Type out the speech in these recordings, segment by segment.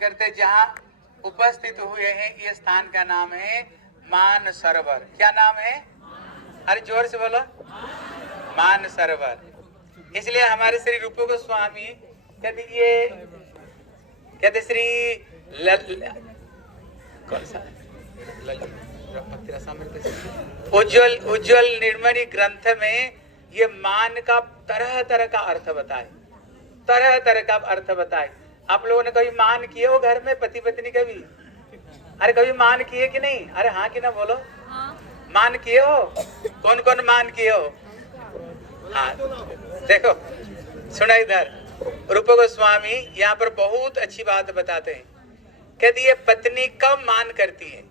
करते जहाँ उपस्थित हुए हैं, ये स्थान का नाम है मान सरोवर। क्या नाम है? अरे जोर से बोलो, मान सरोवर। इसलिए हमारे श्री रूप गोस्वामी कहते ये कहते श्री कौन सा उज्जवल उज्जवल निर्मणि ग्रंथ में ये मान का तरह तरह का अर्थ बताए, तरह तरह का अर्थ बताए। आप लोगों ने कभी मान किए हो घर में पति पत्नी कभी? अरे कभी मान किए कि नहीं? अरे हाँ कि ना बोलो। हाँ। मान किए हो? कौन कौन मान किए हो? हाँ देखो सुना इधर, रूप गोस्वामी यहाँ पर बहुत अच्छी बात बताते हैं। कहते ये पत्नी कब मान करती है?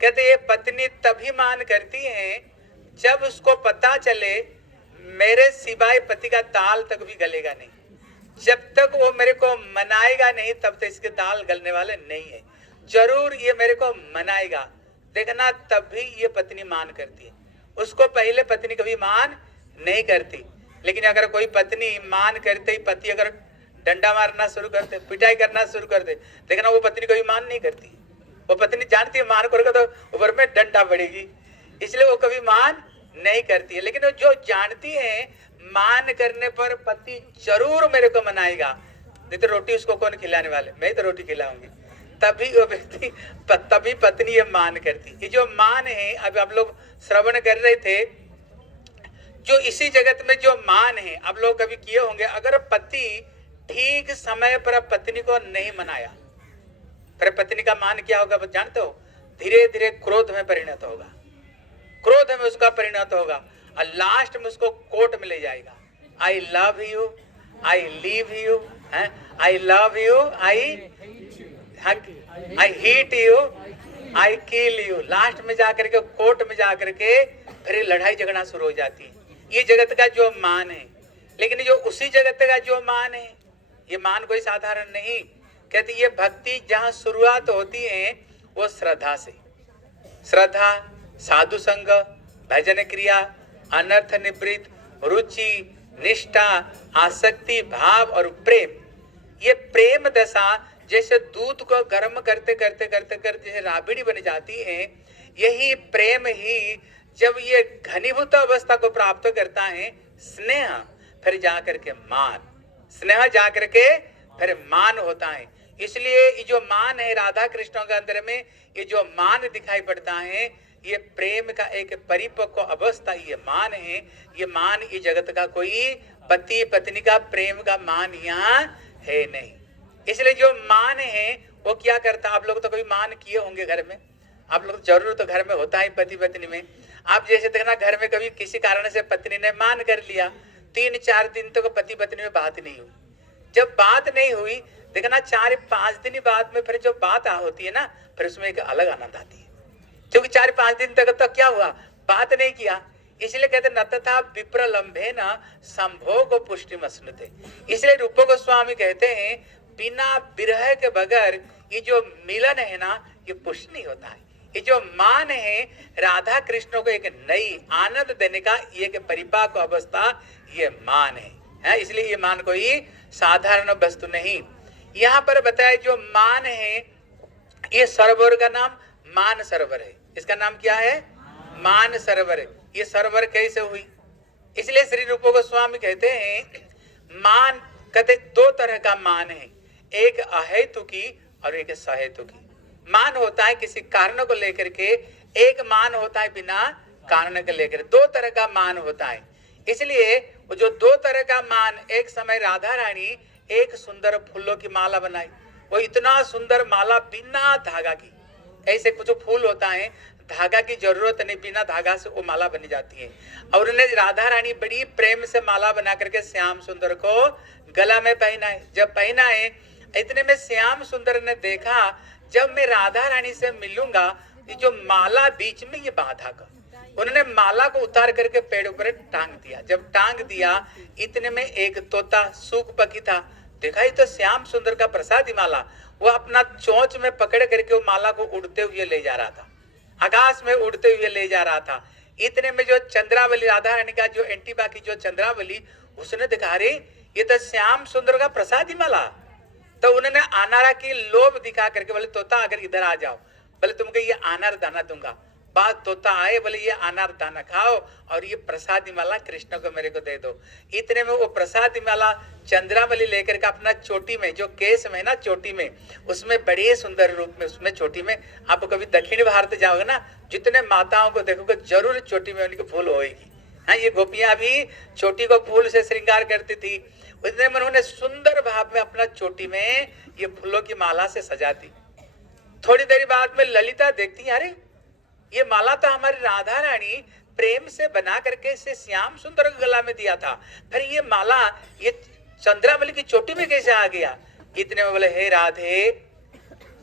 कहते ये पत्नी तभी मान करती है जब उसको पता चले मेरे सिवाय पति का दाल तक भी गलेगा नहीं। जब तक वो मेरे को मनाएगा नहीं तब तक इसके दाल गलने वाले नहीं है। जरूर ये मेरे को मनाएगा, देखना तब भी ये पत्नी मान करती है। उसको पहले पत्नी कभी मान नहीं करती, लेकिन अगर कोई पत्नी मान करते ही पति अगर डंडा मारना शुरू कर दे, पिटाई करना शुरू कर दे, देखना वो पत्नी कभी मान नहीं करती। वो पत्नी जानती है मान करेगा तो ऊपर में डंडा पड़ेगी, इसलिए वो कभी मान नहीं करती है। लेकिन जो जानती है मान करने पर पति जरूर मेरे को मनाएगा, नहीं तो रोटी उसको कौन खिलाने वाले, मैं तो रोटी खिलाऊंगी, तभी वो व्यक्ति तभी पत्नी ये मान करती। ये जो मान है, अभी आप लोग श्रवण कर रहे थे, जो इसी जगत में जो मान है आप लोग कभी किए होंगे। अगर पति ठीक समय पर पत्नी को नहीं मनाया, फिर पत्नी का मान क्या होगा जानते हो? धीरे धीरे क्रोध में परिणत होगा, क्रोध में उसका परिणत होगा और लास्ट में उसको कोर्ट में ले जाएगा। I love you, I leave you, I love you, I heat you, I kill you. Last में जाकर के कोर्ट में जाकर के फिर लड़ाई झगड़ा शुरू हो जाती है। ये जगत का जो मान है, लेकिन जो उसी जगत का जो मान है, ये मान कोई साधारण नहीं। कहती ये भक्ति जहाँ शुरुआत होती है वो श्रद्धा से, श्रद्धा, साधु संग, भजन क्रिया, अनर्थ निवृत्त, रुचि, निष्ठा, आसक्ति, भाव और प्रेम। ये प्रेम दशा जैसे दूध को गर्म करते करते करते करते जैसे राबिड़ी बन जाती है, यही प्रेम ही जब ये घनीभूत अवस्था को प्राप्त करता है, स्नेह फिर जाकर के मान, स्नेह जाकर के फिर मान होता है। इसलिए ये जो मान है राधा कृष्ण के अंदर में, ये जो मान दिखाई पड़ता है, ये प्रेम का एक परिपक्व अवस्था ये मान है। ये मान ये जगत का कोई पति पत्नी का प्रेम का मान यहाँ है नहीं। इसलिए जो मान है वो क्या करता, आप लोग तो कभी मान किए होंगे घर में, आप लोग जरूर तो घर में होता है पति पत्नी में। आप जैसे देखना घर में कभी किसी कारण से पत्नी ने मान कर लिया, 3-4 दिन तक तो पति पत्नी में बात नहीं हुई। जब बात नहीं हुई देखना 4-5 दिन बाद में फिर जो बात होती है ना, फिर उसमें एक अलग आनंद आती है, क्योंकि 4-5 दिन तक तो क्या हुआ, बात नहीं किया। इसलिए कहते न तथा विप्रलंबे न संभोग पुष्टि मसनुते। इसलिए रूप गोस्वामी कहते हैं बिना विरह के बगैर ये जो मिलन है ना, ये पुष्ट नहीं होता है। ये जो मान है राधा कृष्ण को एक नई आनंद देने का एक परिपाक अवस्था ये मान है। इसलिए ये मान कोई साधारण वस्तु नहीं। यहाँ पर बताया जो मान है, ये सरोवर का नाम मान सरोवर है। इसका नाम क्या है? मान सरोवर है। ये सरोवर कैसे हुई? इसलिए श्री रूप गोस्वामी कहते हैं मान कहते 2 तरह का मान है, एक अहेतुकी और एक सहेतुकी। मान होता है किसी कारण को लेकर के, एक मान होता है बिना कारण के लेकर। 2 तरह का मान होता है। इसलिए वो जो 2 तरह का मान, एक समय राधा रानी एक सुंदर फूलों की माला बनाई, वो इतना सुंदर माला बिना धागा की, ऐसे कुछ फूल होता है धागा की जरूरत नहीं, बिना धागा से वो माला बनी जाती है। और उन्हें राधा रानी बड़ी प्रेम से माला बना करके श्याम सुंदर को गला में पहनाए। जब पहनाए इतने में श्याम सुंदर ने देखा जब मैं राधा रानी से मिलूंगा, ये जो माला बीच में ये बाधा का, उन्होंने माला को उतार करके पेड़ ऊपर टांग दिया। जब टांग दिया इतने में एक तोता सूख पकी था, देखा ही तो श्याम सुंदर का प्रसादी माला, वो अपना चोंच में पकड़ करके वो माला को उड़ते हुए ले जा रहा था, आकाश में उड़ते हुए ले जा रहा था। इतने में जो चंद्रावली राधा रानी का जो एंटीबा की जो चंद्रावली, उसने दिखा रही ये तो श्याम सुंदर का प्रसादी माला, तो उन्होंने अनारा की लोभ दिखा करके बोले तोता अगर इधर आ जाओ, बोले तुमको ये अनार दाना दूंगा। बात तोता आए, बोले ये अनार दाना खाओ और ये प्रसादी माला कृष्ण को मेरे को दे दो। इतने में वो प्रसादी माला चंद्रावली लेकर के अपना चोटी में, जो केस में ना चोटी में, उसमें बड़े सुंदर रूप में उसमें चोटी में, आप कभी दक्षिण भारत जाओगे ना, जितने माताओं को देखोगे जरूर चोटी में उनकी फूल होगी। हाँ, ये गोपियां भी चोटी को फूल से श्रृंगार करती थी। उतने में उन्होंने सुंदर भाव में अपना चोटी में ये फूलों की माला से सजा दी। थोड़ी देर बाद में ललिता देखती है, अरे ये माला तो हमारी राधा रानी प्रेम से बना करके इसे श्याम सुंदर के गला में दिया था, फिर ये माला ये चंद्रावली की चोटी में कैसे आ गया। इतने में बोले हे राधे,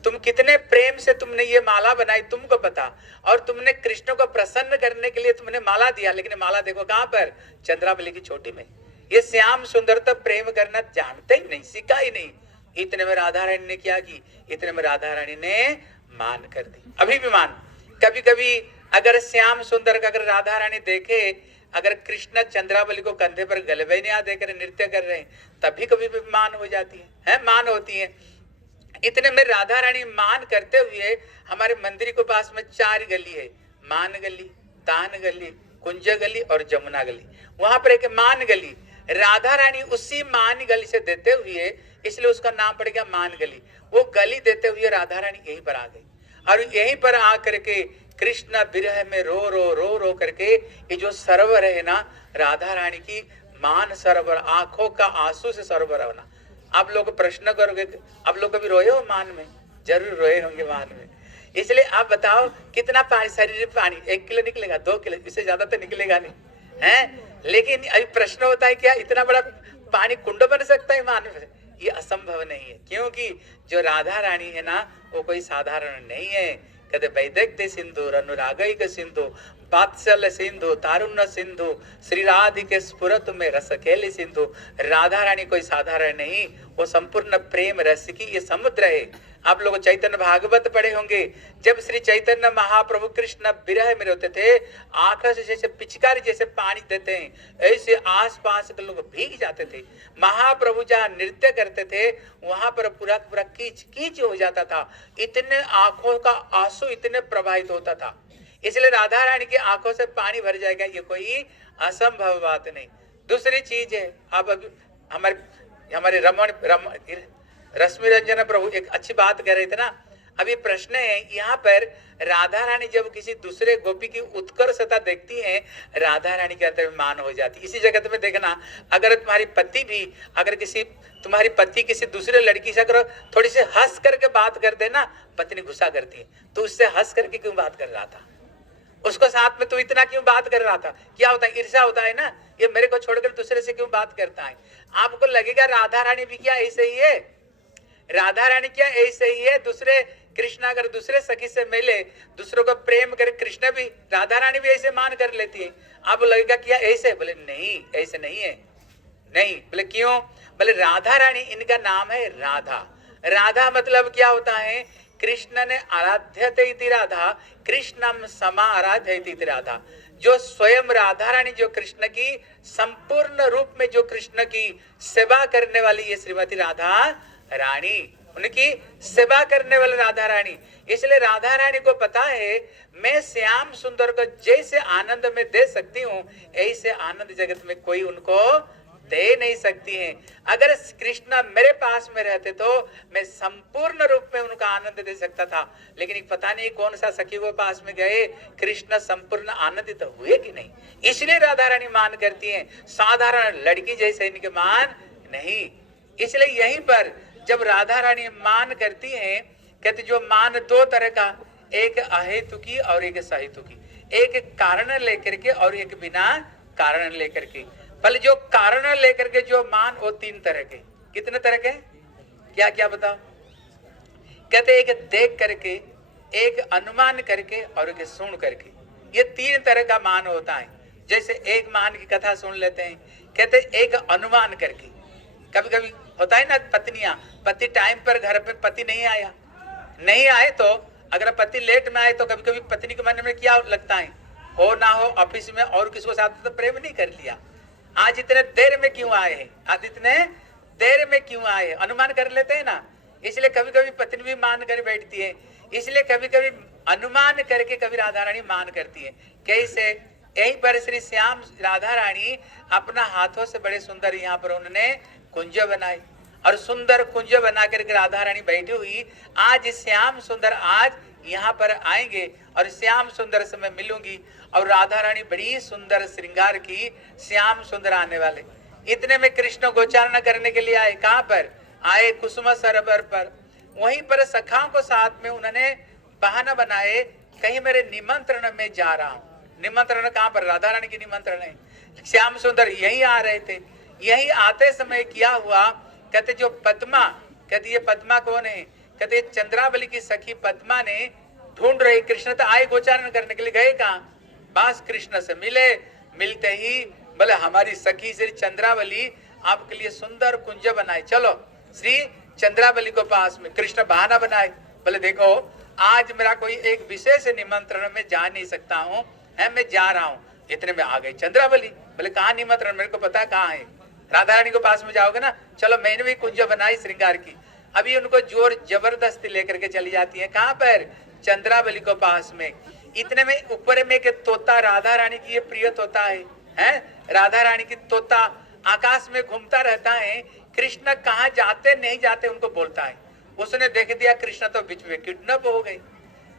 तुम कितने प्रेम से तुमने ये माला बनाई तुमको पता, और तुमने कृष्ण को प्रसन्न करने के लिए तुमने माला दिया, लेकिन माला देखो कहां पर, चंद्रावली की चोटी में। ये श्याम सुंदर तो प्रेम करना जानते ही नहीं, सीखा ही नहीं। इतने में राधा रानी ने क्या की, इतने में राधा रानी ने मान कर दी। अभी भी मान, कभी कभी अगर श्याम सुंदर का अगर राधा रानी देखे, अगर कृष्ण चंद्रावली को कंधे पर गलबैनिया देकर नृत्य कर रहे हैं, तभी कभी भी मान हो जाती है, मान होती है। इतने में राधा रानी मान करते हुए, हमारे मंदिर के पास में 4 गली है, मान गली, तान गली, कुंज गली और जमुना गली। वहां पर एक मान गली, राधा रानी उसी मान गली से देते हुए, इसलिए उसका नाम पड़ गया मान गली। वो गली देते हुए राधा रानी यहीं पर आ गई, और यहीं पर आकर के कृष्ण विरह में रो रो रो रो करके, ये जो सरोवर है ना राधा रानी की, मान सरोवर, आंखों का आंसू से सरोवर होना। आप लोग प्रश्न करोगे, आप लोग कभी रोए हो मान में? जरूर रोए होंगे मान में। इसलिए आप बताओ कितना पानी, शरीर में पानी 1 किलो निकलेगा, 2 किलो, इससे ज्यादा तो निकलेगा नहीं है। लेकिन अभी प्रश्न होता है क्या इतना बड़ा पानी कुंड बन सकता है मान में? ये असंभव नहीं है, क्योंकि जो राधा रानी है ना वो कोई साधारण नहीं है। कहते वैदग्ध्य सिंधु, अनुरागिक सिंधु, वात्सल्य सिंधु, तारुण्य सिंधु, श्री राधिके स्फुरत में रस खेल सिंधु। राधा रानी कोई साधारण नहीं, वो संपूर्ण प्रेम रस की ये समुद्र है। आप लोग चैतन्य भागवत पढ़े होंगे, जब श्री चैतन्य महाप्रभु कृष्ण विरह में रहते थे, आंखों से जैसे पिचकारी जैसे पानी देते हैं, ऐसे आसपास के लोग भीग जाते थे। महाप्रभु जहाँ नृत्य करते थे वहां पर पूरा पूरा कीच कीच हो जाता था, इतने आंखों का आंसू इतने प्रवाहित होता था। इसलिए राधा रानी की आंखों से पानी भर जाएगा ये कोई असंभव बात नहीं। दूसरी चीज है, आप अभी हमारे रश्मि रंजन प्रभु एक अच्छी बात कह रहे थे ना। अभी प्रश्न है यहाँ पर, राधा रानी जब किसी दूसरे गोपी की उत्कर्षता देखती हैं, राधा रानी के अंदर मान हो जाती। इसी जगत में देखना, अगर तुम्हारी पति भी, अगर तुम्हारी पति किसी दूसरे लड़की से अगर थोड़ी सी हंस करके बात कर देना, पत्नी गुस्सा करती है, तो उससे हंस करके क्यों बात कर रहा था, उसको साथ में तू इतना क्यों बात कर रहा था? क्या होता है, ईर्ष्या होता है ना, ये मेरे को छोड़कर दूसरे से क्यों बात करता है। आपको लगेगा राधा रानी भी क्या ऐसे ही है, राधा रानी क्या ऐसे ही है। दूसरे कृष्ण अगर दूसरे सखी से मिले, दूसरों को प्रेम करे, कृष्ण भी, राधा रानी भी ऐसे मान कर लेती है। आपको लगेगा क्या ऐसे, बोले नहीं ऐसे नहीं है। नहीं, बोले क्यों? बोले राधा रानी इनका नाम है राधा। राधा मतलब क्या होता है, कृष्ण ने आराध्यते इति राधा, कृष्णम समा आराध्यते इति राधा। जो स्वयं राधा रानी जो कृष्ण की संपूर्ण रूप में जो कृष्ण की सेवा करने वाली ये श्रीमती राधा रानी, उनकी सेवा करने वाले राधा रानी। इसलिए राधा रानी को पता है मैं श्याम सुंदर को जैसे आनंद में दे सकती हूँ, ऐसे आनंद जगत में कोई उनको दे नहीं सकती हैं। अगर कृष्ण मेरे पास में रहते तो मैं संपूर्ण रूप में उनका आनंद दे सकता था, लेकिन पता नहीं कौन सा सखी को पास में गए, कृष्ण संपूर्ण आनंदित तो हुए कि नहीं। इसलिए राधा रानी मान करती हैं, साधारण लड़की जैसे इनके मान नहीं। इसलिए यहीं पर जब राधा रानी मान करती हैं, कहते जो मान 2 तरह का, एक अहेतुकी और एक सहेतुकी, एक कारण लेकर के और एक बिना कारण लेकर के। पहले जो कारण लेकर के जो मान, वो 3 तरह के। कितने तरह के? क्या क्या बताओ? कहते एक देख करके, एक अनुमान करके और एक सुन करके, ये 3 तरह का मान होता है। जैसे एक मान की कथा सुन लेते हैं, कहते एक अनुमान करके। कभी कभी होता है ना, पति टाइम पर घर पे पति नहीं आए तो अगर पति लेट में आए तो कभी कभी पत्नी के मन में क्या लगता है, हो ना हो ऑफिस में और किसी के साथ तो प्रेम नहीं कर लिया, आज इतने देर में क्यों आए हैं, आज इतने देर में क्यों आए, अनुमान कर लेते हैं ना। इसलिए कभी कभी पत्नी भी मान कर बैठती है, इसलिए कभी कभी अनुमान करके कभी राधा रानी मान करती है। कैसे? यहीं पर श्री श्याम राधा रानी अपना हाथों से बड़े सुंदर यहाँ पर उन्होंने कुंज बनाए, और सुंदर कुंज बना करके राधा रानी बैठी हुई, आज श्याम सुंदर आज यहाँ पर आएंगे और श्याम सुंदर से मैं मिलूंगी। और राधा रानी बड़ी सुंदर श्रृंगार की, श्याम सुंदर आने वाले। इतने में कृष्ण गोचारण करने के लिए आए। कहाँ पर आए? कुसुम सरोवर पर। वहीं पर सखाओं को साथ में उन्होंने बहाना बनाए, कहीं मेरे निमंत्रण में जा रहा हूं। निमंत्रण कहाँ पर? राधा रानी की निमंत्रण है। श्याम सुंदर यही आ रहे थे। यही आते समय क्या हुआ, कहते जो पद्मा, कहते ये पद्मा कौन है? कहते चंद्रावली की सखी पद्मा ने ढूंढ रही, कृष्ण तो आए गोचारण करने के लिए, गए कहाँ? बस कृष्ण से मिले। मिलते ही बोले हमारी सखी श्री चंद्रावली आपके लिए सुंदर कुंज बनाए, चलो श्री चंद्रावली को पास में। कृष्ण बहाना बनाए, बोले देखो आज मेरा कोई एक विशेष निमंत्रण में जा नहीं सकता हूँ, है मैं जा रहा हूँ। इतने में आ गई चंद्रावली। बोले कहाँ निमंत्रण? मेरे को पता कहाँ है। राधा रानी को पास में जाओगे ना, चलो मैंने भी कुंज बनाई श्रृंगार की। अभी उनको जोर जबरदस्ती लेकर के चली जाती है। कहाँ पर? चंद्रावली को पास में। इतने में ऊपर में के तोता, राधा रानी की ये प्रिय तोता है? राधा रानी की तोता आकाश में घूमता रहता है। कृष्ण कहाँ जाते नहीं जाते उनको बोलता है। उसने देख दिया कृष्ण तो बीच में किडनैप हो गए।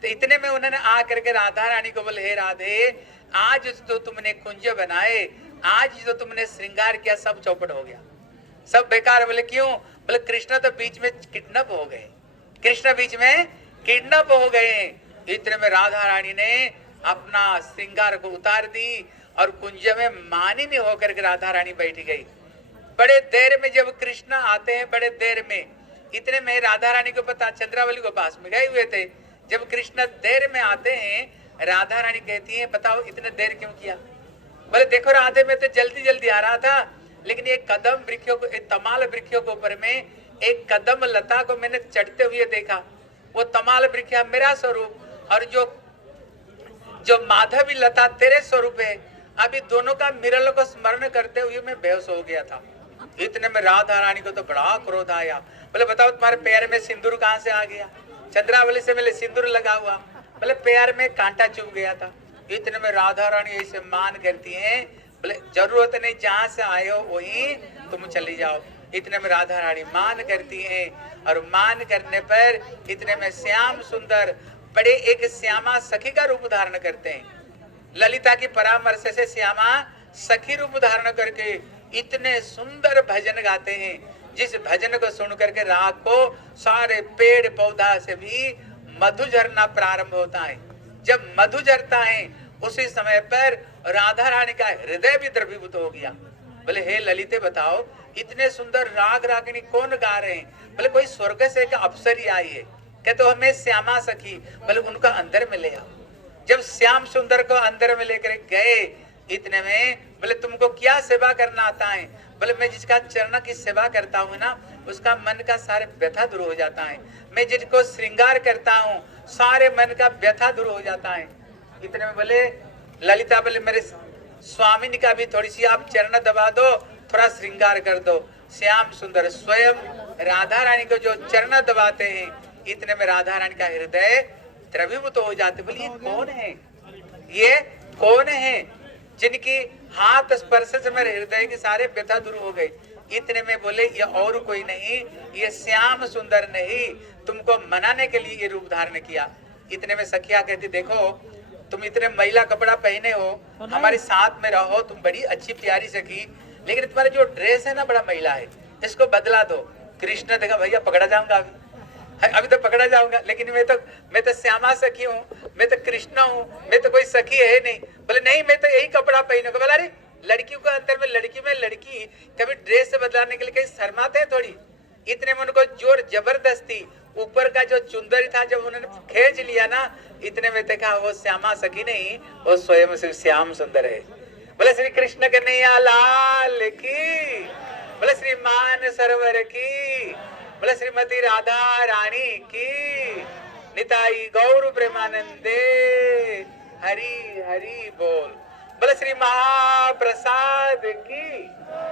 तो इतने में उन्होंने आ करके राधा रानी को बोले, हे राधे, आज तो तुमने कुंज बनाए, आज जो तुमने श्रृंगार किया सब चौपट हो गया, सब बेकार। बोले क्यों? बोले कृष्ण तो बीच में किडनैप हो गए, कृष्ण बीच में किडनैप हो गए। इतने में राधा रानी ने अपना श्रृंगार को उतार दी और कुंज में मानिनी होकर के राधा रानी बैठ गई। बड़े देर में जब कृष्ण आते हैं, बड़े देर में, इतने में राधा रानी को पता, चंद्रावली को पास में गए हुए थे। जब कृष्ण देर में आते हैं, राधा रानी कहती है बताओ इतने देर क्यों किया? बोले देखो राधे, में तो जल्दी जल्दी आ रहा था, लेकिन एक कदम वृक्षों को, एक तमाल वृक्षों के ऊपर में एक कदम लता को मैंने चढ़ते हुए देखा। वो तमाल वृक्ष मेरा स्वरूप, और जो माधवी लता तेरे स्वरूप है। अभी दोनों का मिरल को स्मरण करते हुए मैं बेहोश हो गया था। इतने में राधा रानी को तो बड़ा क्रोध आया। बोले बताओ तुम्हारे पैर में सिंदूर कहाँ से आ गया? चंद्रावली से मिले सिंदूर लगा हुआ। बोले पैर में कांटा चुभ गया था। इतने में राधा रानी ऐसे मान करती हैं, बोले जरूरत नहीं, जहाँ से आए हो वहीं तुम चली जाओ। इतने में राधा रानी मान करती हैं, और मान करने पर इतने में श्याम सुंदर बड़े एक श्यामा सखी का रूप धारण करते हैं। ललिता की परामर्श से श्यामा सखी रूप धारण करके इतने सुंदर भजन गाते हैं, जिस भजन को सुन करके रात को सारे पेड़ पौधा से भी मधु झरना प्रारंभ होता है। जब मधु झरता है उसी समय पर राधा रानी का हृदय भी द्रवीभूत हो गया। बोले हे ललिते बताओ इतने सुंदर राग रागिनी कौन गा रहे हैं? बोले कोई स्वर्ग से एक अप्सरी आई है। कहते हो हमें श्यामा सखी। बोले उनका अंदर में ले आओ। जब श्याम सुंदर को अंदर में लेकर गए, इतने में बोले तुमको क्या सेवा करना आता है? बोले मैं जिसका चरण की सेवा करता हूँ ना, उसका मन का सारे व्यथा दूर हो जाता है। मैं जिसको श्रृंगार करता हूँ सारे मन का व्यथा दूर हो जाता है। इतने में बोले ललिता, बोले मेरे स्वामिनी का भी थोड़ी सी आप चरण दबा दो, थोड़ा श्रृंगार कर दो। श्याम सुंदर स्वयं राधा रानी को जो चरण दबाते हैं, इतने में राधा रानी का हृदय द्रवीभूत हो जाते। बोले ये कौन है? ये कौन है जिनकी हाथ स्पर्श से मेरे हृदय के सारे व्यथा दूर हो गए? इतने में बोले ये और कोई नहीं, ये श्याम सुंदर नहीं, तुमको मनाने के लिए ये रूप धारण किया। इतने में सखिया कहती देखो तुम इतने मैला कपड़ा पहने हो, हमारे साथ में रहो, तुम बड़ी अच्छी प्यारी सखी, लेकिन तुम्हारा जो ड्रेस है ना बड़ा मैला है, इसको बदला दो। कृष्ण देखा भैया पकड़ा जाऊंगा, अभी तो पकड़ा जाऊंगा, लेकिन मैं तो श्यामा सखी हूँ, मैं तो कृष्ण हूँ, मैं तो कोई सखी है नहीं। बोले नहीं मैं तो यही कपड़ा पहनूंगा। बोला अरे लड़कियों को अंदर में लड़की कभी ड्रेस बदलाने के लिए कहीं शर्माते हैं थोड़ी। इतने में उनको जोर जबरदस्ती ऊपर का जो चुंदरी था जब उन्होंने खींच लिया ना, इतने में देखा वो श्यामा सखी नहीं, वो स्वयं से श्याम सुंदर है। बोले श्री कृष्ण कन्हैया लाल की, बोले श्री मान सरोवर की, बोले श्रीमती राधा रानी की, निताई गौर प्रेमानंदे हरि हरि बोल। बोले श्री महाप्रसाद की।